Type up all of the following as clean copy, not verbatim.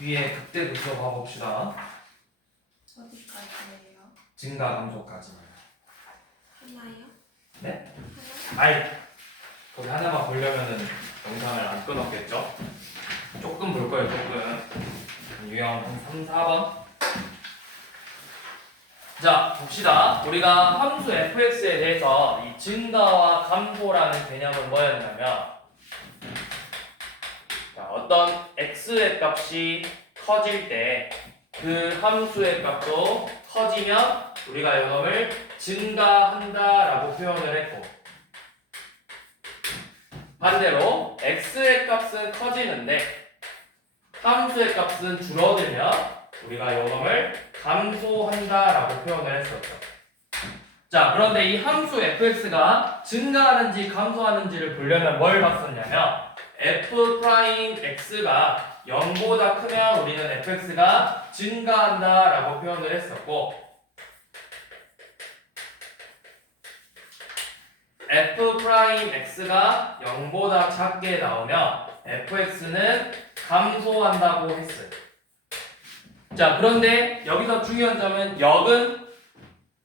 뒤에 극대극소 봐봅시다. 어디까지예요? 증가 감소까지. 하나요? 네? 하나? 아이, 거기 하나만 보려면은 영상을 안 끊었겠죠? 조금 볼 거예요, 조금. 유형 한 3, 4번. 자, 봅시다. 우리가 함수 fx에 대해서 이 증가와 감소라는 개념은 뭐였냐면, 자, 어떤 x의 값이 커질 때 그 함수의 값도 커지면 우리가 이놈을 증가한다라고 표현을 했고, 반대로 x의 값은 커지는데 함수의 값은 줄어들면 우리가 이놈을 감소한다라고 표현을 했었죠. 자, 그런데 이 함수 fx가 증가하는지 감소하는지를 보려면 뭘 봤었냐면 f'x가 0보다 크면 우리는 fx가 증가한다라고 표현을 했었고, f'x가 0보다 작게 나오면 fx는 감소한다고 했어요. 자, 그런데 여기서 중요한 점은 역은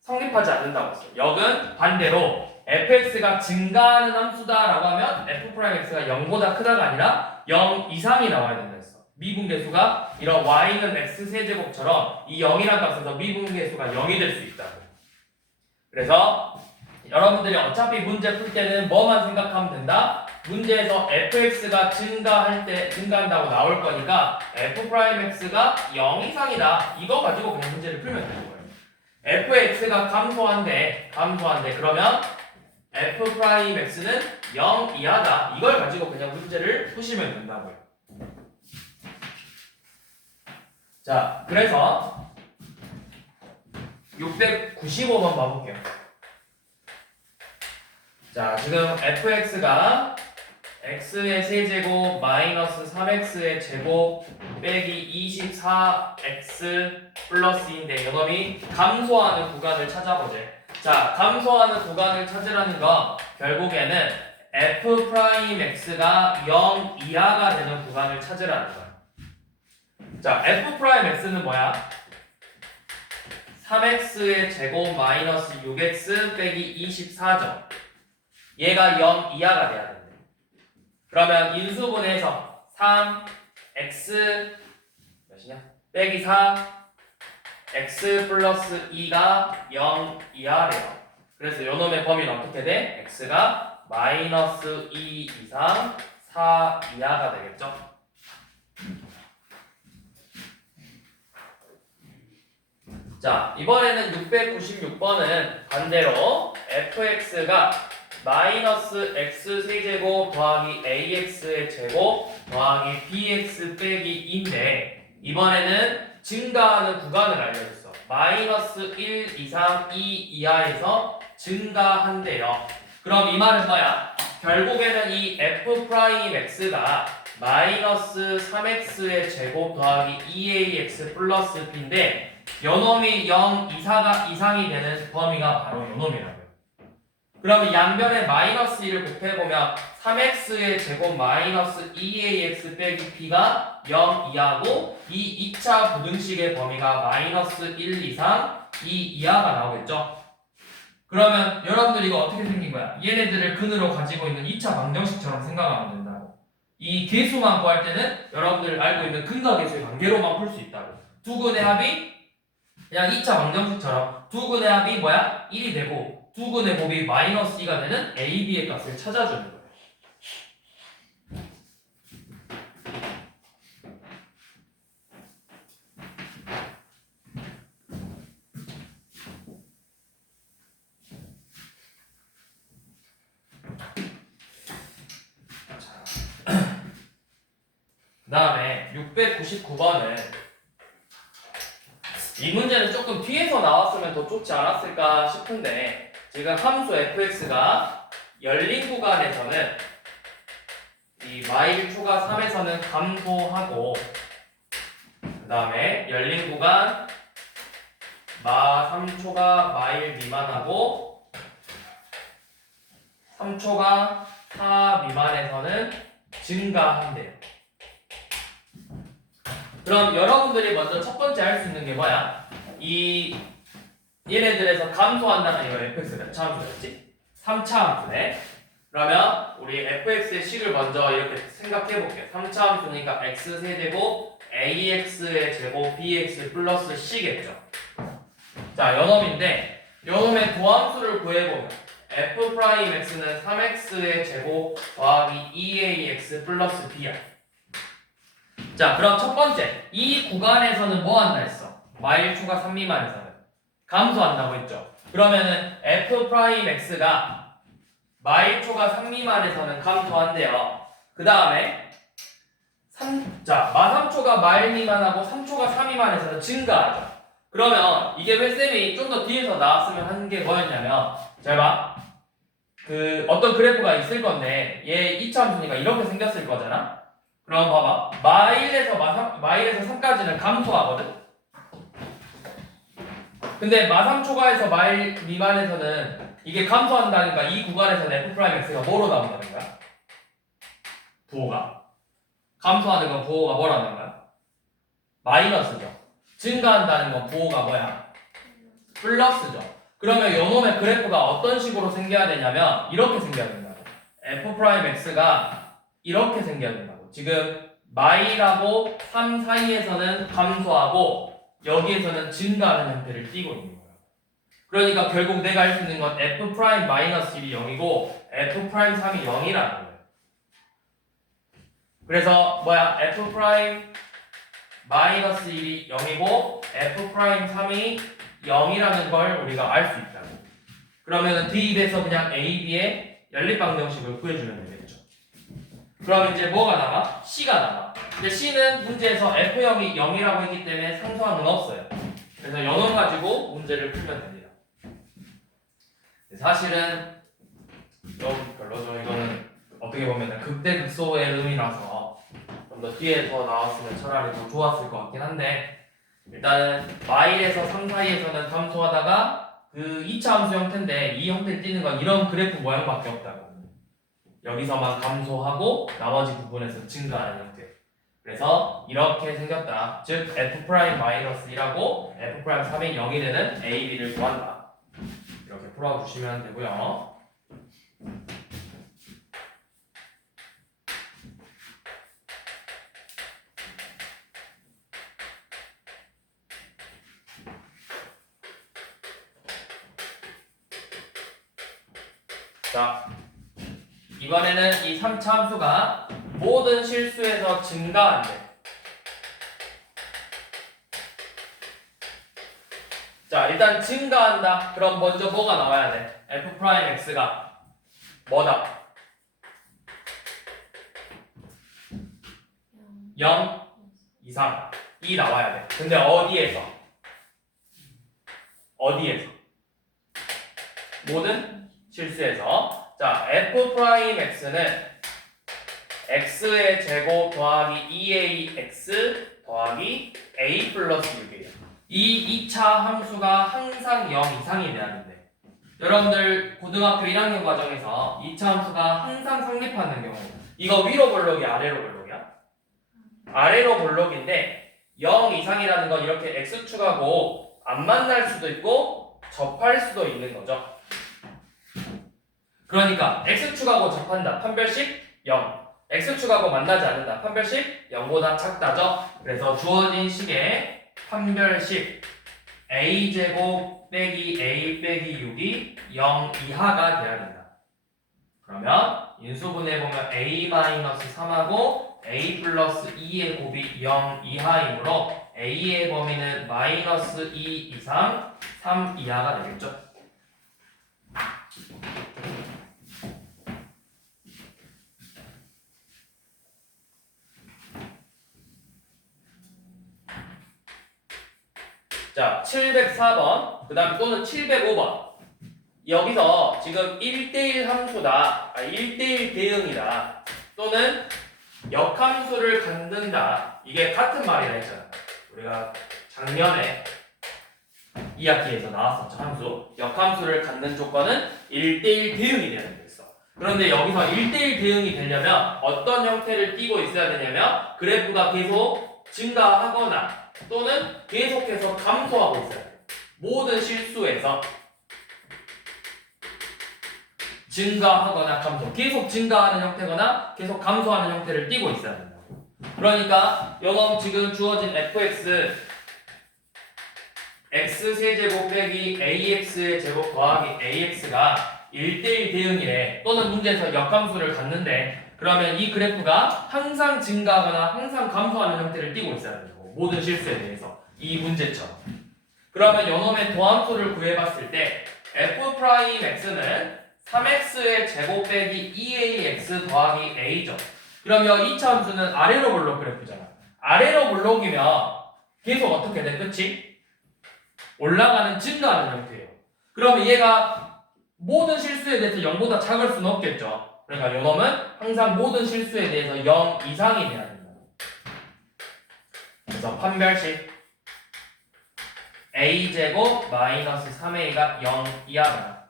성립하지 않는다고 했어요. 역은 반대로 fx가 증가하는 함수다라고 하면 f'x가 0보다 크다가 아니라 0 이상이 나와야 된다 했어. 미분계수가 이런 y는 x세제곱처럼 이 0이라는 값에서 미분계수가 0이 될 수 있다고. 그래서 여러분들이 어차피 문제 풀 때는 뭐만 생각하면 된다? 문제에서 fx가 증가한다고 나올 거니까 f'x가 0 이상이다. 이거 가지고 그냥 문제를 풀면 되는 거예요. fx가 감소한대. 그러면 f'x는 0 이하다. 이걸 가지고 그냥 문제를 푸시면 된다고요. 자, 그래서 695번 봐볼게요. 자, 지금 fx가 x의 세제곱 마이너스 3x의 제곱 빼기 24x 플러스인데 이놈이 감소하는 구간을 찾아보재. 자, 감소하는 구간을 찾으라는 건 결국에는 f'x가 0 이하가 되는 구간을 찾으라는 거야. 자, f'x는 뭐야? 3x의 제곱 마이너스 6x 빼기 24죠. 얘가 0 이하가 돼야 된대. 그러면 인수분해해서 3x 몇이냐? 빼기 4 x 플러스 2가 0 이하래요. 그래서 요놈의 범위는 어떻게 돼? x가 마이너스 2 이상 4 이하가 되겠죠? 자, 이번에는 696번은 반대로 fx가 마이너스 x세제곱 더하기 ax의 제곱 더하기 bx 빼기 2인데 이번에는 증가하는 구간을 알려줬어. 마이너스 1 이상 2 이하에서 증가한대요. 그럼 이 말은 뭐야? 결국에는 이 f'x가 마이너스 3x의 제곱 더하기 2ax 플러스 b인데 요놈이 0 이상이 되는 범위가 바로 요놈이라고요. 그러면 양변에 마이너스 1을 곱해보면 3x의 제곱 마이너스 2ax 빼기 b가 0 이하고 이 2차 부등식의 범위가 마이너스 1 이상 2 이하가 나오겠죠? 그러면 여러분들 이거 어떻게 생긴 거야? 얘네들을 근으로 가지고 있는 2차 방정식처럼 생각하면 된다고. 이 계수만 구할 때는 여러분들 알고 있는 근과 계수의 관계로만 풀 수 있다고. 두 근의 합이 그냥 2차 방정식처럼 두 근의 합이 뭐야? 1이 되고 두 근의 곱이 마이너스 2가 되는 a, b의 값을 찾아주는 거예요. 그 다음에 699번은 이 문제는 조금 뒤에서 나왔으면 더 좋지 않았을까 싶은데 지금 함수 fx가 열린 구간에서는 이 마일 초과 3에서는 감소하고 그 다음에 열린 구간 마 3초가 마일 미만하고 3초가 4 미만에서는 증가한대요. 그럼 여러분들이 먼저 첫 번째 할 수 있는 게 뭐야? 얘네들에서 감소한다는 이거 fx 몇 차 함수였지? 3차 함수네. 그러면 우리 fx의 식을 먼저 이렇게 생각해 볼게요. 3차 함수니까 x 세제곱 ax의 제곱 bx 플러스 c겠죠. 자, 연놈인데 연놈의 도함수를 구해보면 f'x는 3x의 제곱 더하기 2ax 플러스 b야. 자, 그럼 첫 번째 이 구간에서는 뭐 한다 했어? 마일 초과 3 미만에서는 감소한다고 했죠. 그러면은 f'x가 마일 초과 3 미만에서는 감소한대요. 그 다음에 마3초가 마일 미만하고 3초가 4 미만에서는 증가하죠. 그러면 이게 왜 쌤이 좀 더 뒤에서 나왔으면 하는 게 뭐였냐면, 잘 봐. 어떤 그래프가 있을 건데 얘 2차 함수니까 이렇게 생겼을 거잖아. 그럼 봐봐. 마일에서 3까지는 감소하거든. 근데 마3 초과에서 마일 미만에서는 이게 감소한다니까 이 구간에서는 f'x가 뭐로 나온다는 거야? 부호가. 감소하는 건 부호가 뭐라는 거야? 마이너스죠. 증가한다는 건 부호가 뭐야? 플러스죠. 그러면 요놈의 그래프가 어떤 식으로 생겨야 되냐면 이렇게 생겨야 된다고. f'x가 이렇게 생겨야 된다고. 지금 마일하고 3 사이에서는 감소하고 여기에서는 증가하는 형태를 띠고 있는 거야. 그러니까 결국 내가 알 수 있는 건 f'-1이 0이고 f'3이 0이라는 거예요. 그래서 뭐야? f'-1이 0이고 f'3이 0이라는 걸 우리가 알 수 있다고. 그러면 대입해서 그냥 a, b의 연립방정식을 구해주면 되겠죠. 그럼 이제 뭐가 남아? c가 남아. 근데 c는 문제에서 f0이 0이라고 했기 때문에 상수함은 없어요. 그래서 연원 가지고 문제를 풀면 됩니다. 사실은 좀 별로죠. 이거는 어떻게 보면 극대극소의 의미라서 좀 더 뒤에 더 나왔으면 차라리 더 좋았을 것 같긴 한데, 일단은 마일에서 3 사이에서는 감소하다가 그 2차 함수 형태인데 이 형태를 띠는 건 이런 그래프 모양밖에 없다고. 여기서만 감소하고 나머지 부분에서 증가하는 형태. 그래서 이렇게 생겼다. 즉 f'-1하고 f'3이 0이 되는 a, b를 구한다. 이렇게 풀어주시면 되고요. 자, 이번에는 이 3차 함수가 모든 실수에서 증가한대. 자, 일단 증가한다. 그럼 먼저 뭐가 나와야 돼? f'x가 뭐다? 0 이상 이 나와야 돼. 근데 어디에서? 모든 실수에서. 자, f'x는 x의 제곱 더하기 2ax 더하기 a 플러스 6이에요. 이 2차 함수가 항상 0 이상이 돼야 된대. 여러분들 고등학교 1학년 과정에서 2차 함수가 항상 성립하는 경우, 이거 위로 볼록이 아래로 볼록이야? 아래로 볼록인데 0 이상이라는 건 이렇게 x축하고 안 만날 수도 있고 접할 수도 있는 거죠. 그러니까 x축하고 접한다. 판별식 0. x축하고 만나지 않는다. 판별식 0보다 작다죠. 그래서 주어진 식의 판별식 a제곱 빼기 a 빼기 6이 0 이하가 돼야 된다. 그러면 인수분해 보면 a-3하고 a 플러스 2의 곱이 0 이하이므로 a의 범위는 마이너스 2 이상 3 이하가 되겠죠. 자, 704번, 그 다음 또는 705번. 여기서 지금 1대1 함수다, 1대1 대응이다, 또는 역함수를 갖는다. 이게 같은 말이라 했잖아. 우리가 작년에 2학기에서 나왔었죠, 함수. 역함수를 갖는 조건은 1대1 대응이 되는 게 있어. 그런데 여기서 1대1 대응이 되려면 어떤 형태를 띠고 있어야 되냐면 그래프가 계속 증가하거나 또는 계속해서 감소하고 있어요. 모든 실수에서 증가하거나 감소, 계속 증가하는 형태거나 계속 감소하는 형태를 띠고 있어야 된다. 그러니까 요놈 지금 주어진 fx x세제곱 빼기 ax의 제곱 더하기 ax가 1대1 대응이래. 또는 문제에서 역함수를 갖는데 그러면 이 그래프가 항상 증가하거나 항상 감소하는 형태를 띠고 있어야 된다고. 모든 실수에 대해서 이 문제처럼. 그러면 요놈의 도함수를 구해봤을 때 f'x는 3x의 제곱 빼기 2ax 더하기 a죠. 그러면 이 차 함수는 아래로 볼록 그래프잖아. 아래로 볼록이면 계속 어떻게 돼? 끝이? 올라가는 증가하는 형태예요. 그러면 얘가 모든 실수에 대해서 0보다 작을 수는 없겠죠. 그러니까 요놈은 항상 모든 실수에 대해서 0 이상이 돼야 된다. 그래서 판별식 a제곱 마이너스 3a가 0 이하다.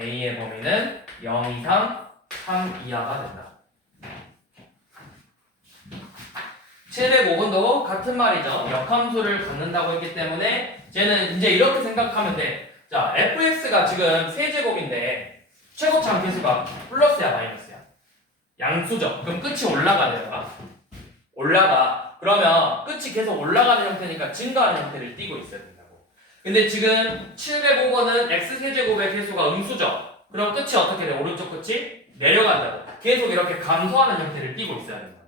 a의 범위는 0 이상 3 이하가 된다. 705번도 같은 말이죠. 역함수를 갖는다고 했기 때문에 쟤는 이제 이렇게 생각하면 돼. 자, fx가 지금 세제곱인데 최고참 계수가 플러스야 마이너스야? 양수죠. 그럼 끝이 올라가네요. 올라가. 그러면 끝이 계속 올라가는 형태니까 증가하는 형태를 띠고 있어야 된다고. 근데 지금 705번은 x세제곱의 계수가 음수죠. 그럼 끝이 어떻게 돼? 오른쪽 끝이 내려간다고. 계속 이렇게 감소하는 형태를 띠고 있어야 된다.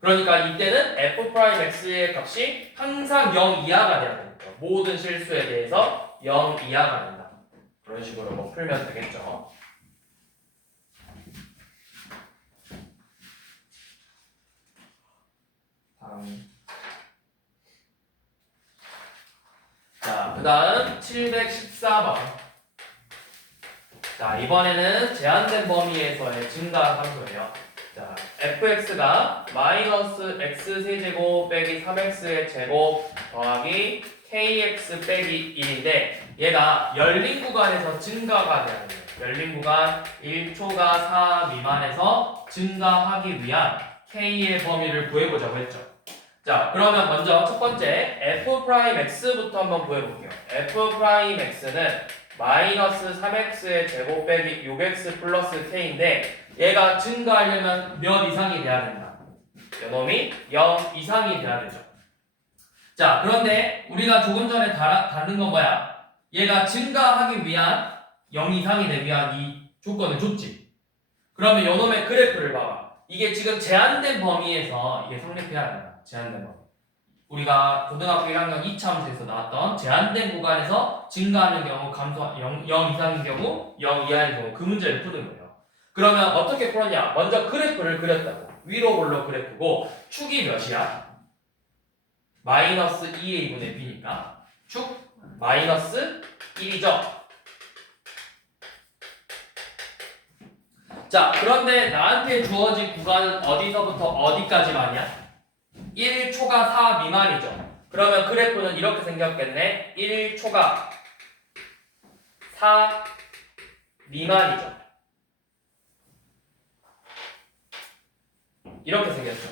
그러니까 이때는 f'x의 값이 항상 0 이하가 돼야 됩니다. 모든 실수에 대해서 0 이하가 된다. 그런 식으로 뭐 풀면 되겠죠. 다음. 자, 그 다음 714번. 자, 이번에는 제한된 범위에서의 증가 함수예요. 자, fx가 마이너스 x세제곱 빼기 3x의 제곱 더하기 kx 빼기 1인데 얘가 열린 구간에서 증가가 돼야 돼요. 열린 구간 1초가 4 미만에서 증가하기 위한 k의 범위를 구해보자고 했죠. 자, 그러면 먼저 첫 번째 f'x부터 한번 구해볼게요. f'x는 마이너스 3x의 제곱 빼기 6x 플러스 k인데 얘가 증가하려면 몇 이상이 돼야 된다? 요놈이 0 이상이 돼야 되죠. 자, 그런데 우리가 조금 전에 다른 건 뭐야? 얘가 증가하기 위한 0 이상이 되기 위한 이 조건을 줬지. 그러면 요놈의 그래프를 봐봐. 이게 지금 제한된 범위에서 이게 성립해야 된다. 제한된 범위. 우리가 고등학교 1학년 2차 함수에서 나왔던 제한된 구간에서 증가하는 경우 감소 0 이상인 경우 0 이하인 경우 그 문제를 푸는 거예요. 그러면 어떻게 풀었냐? 먼저 그래프를 그렸다고. 위로 올라 그래프고 축이 몇이야? 마이너스 2의 2분의 b니까 축 마이너스 1이죠. 자, 그런데 나한테 주어진 구간은 어디서부터 어디까지만이야? 1초가 4 미만이죠. 그러면 그래프는 이렇게 생겼겠네. 1초가 4 미만이죠. 이렇게 생겼죠.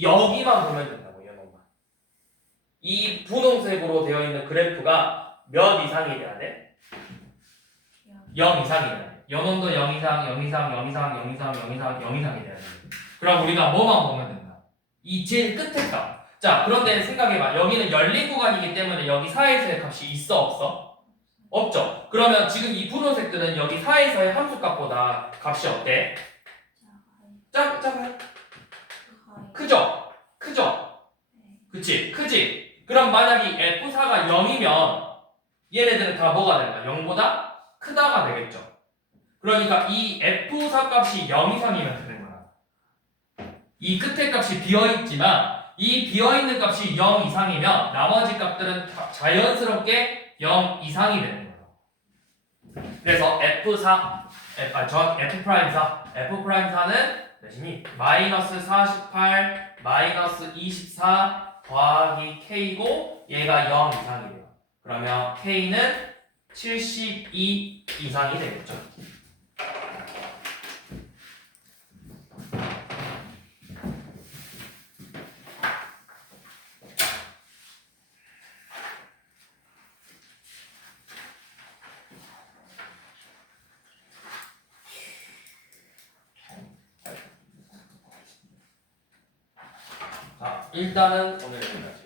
여기만 보면 된다고, 이놈만. 이 분홍색으로 되어 있는 그래프가 몇 이상이 돼야 돼? 0 이상이 돼야 돼. 연원도 0 이상, 0 이상, 0 이상, 0 이상, 0 이상, 0 이상이 돼야 돼. 그럼 우리가 뭐만 보면 된다? 이 제일 끝에 값. 자, 그런데 생각해봐. 여기는 열린 구간이기 때문에 여기 4에서의 값이 있어, 없어? 없죠. 그러면 지금 이 분홍색들은 여기 4에서의 함수값보다 값이 어때? 작아요? 크죠? 크죠? 그치? 크지? 그럼 만약 이 F4가 0이면 얘네들은 다 뭐가 될까? 0보다 크다가 되겠죠. 그러니까 이 F4 값이 0 이상이면 되는 거야. 이 끝에 값이 비어있지만 이 비어있는 값이 0 이상이면 나머지 값들은 다 자연스럽게 0 이상이 되는 거예요. 그래서 F4, F'4는 대신이 마이너스 48 마이너스 24 더하기 K고 얘가 0 이상이 돼요. 그러면 K는 72 이상이 되겠죠. 일단은 오늘 여기까지.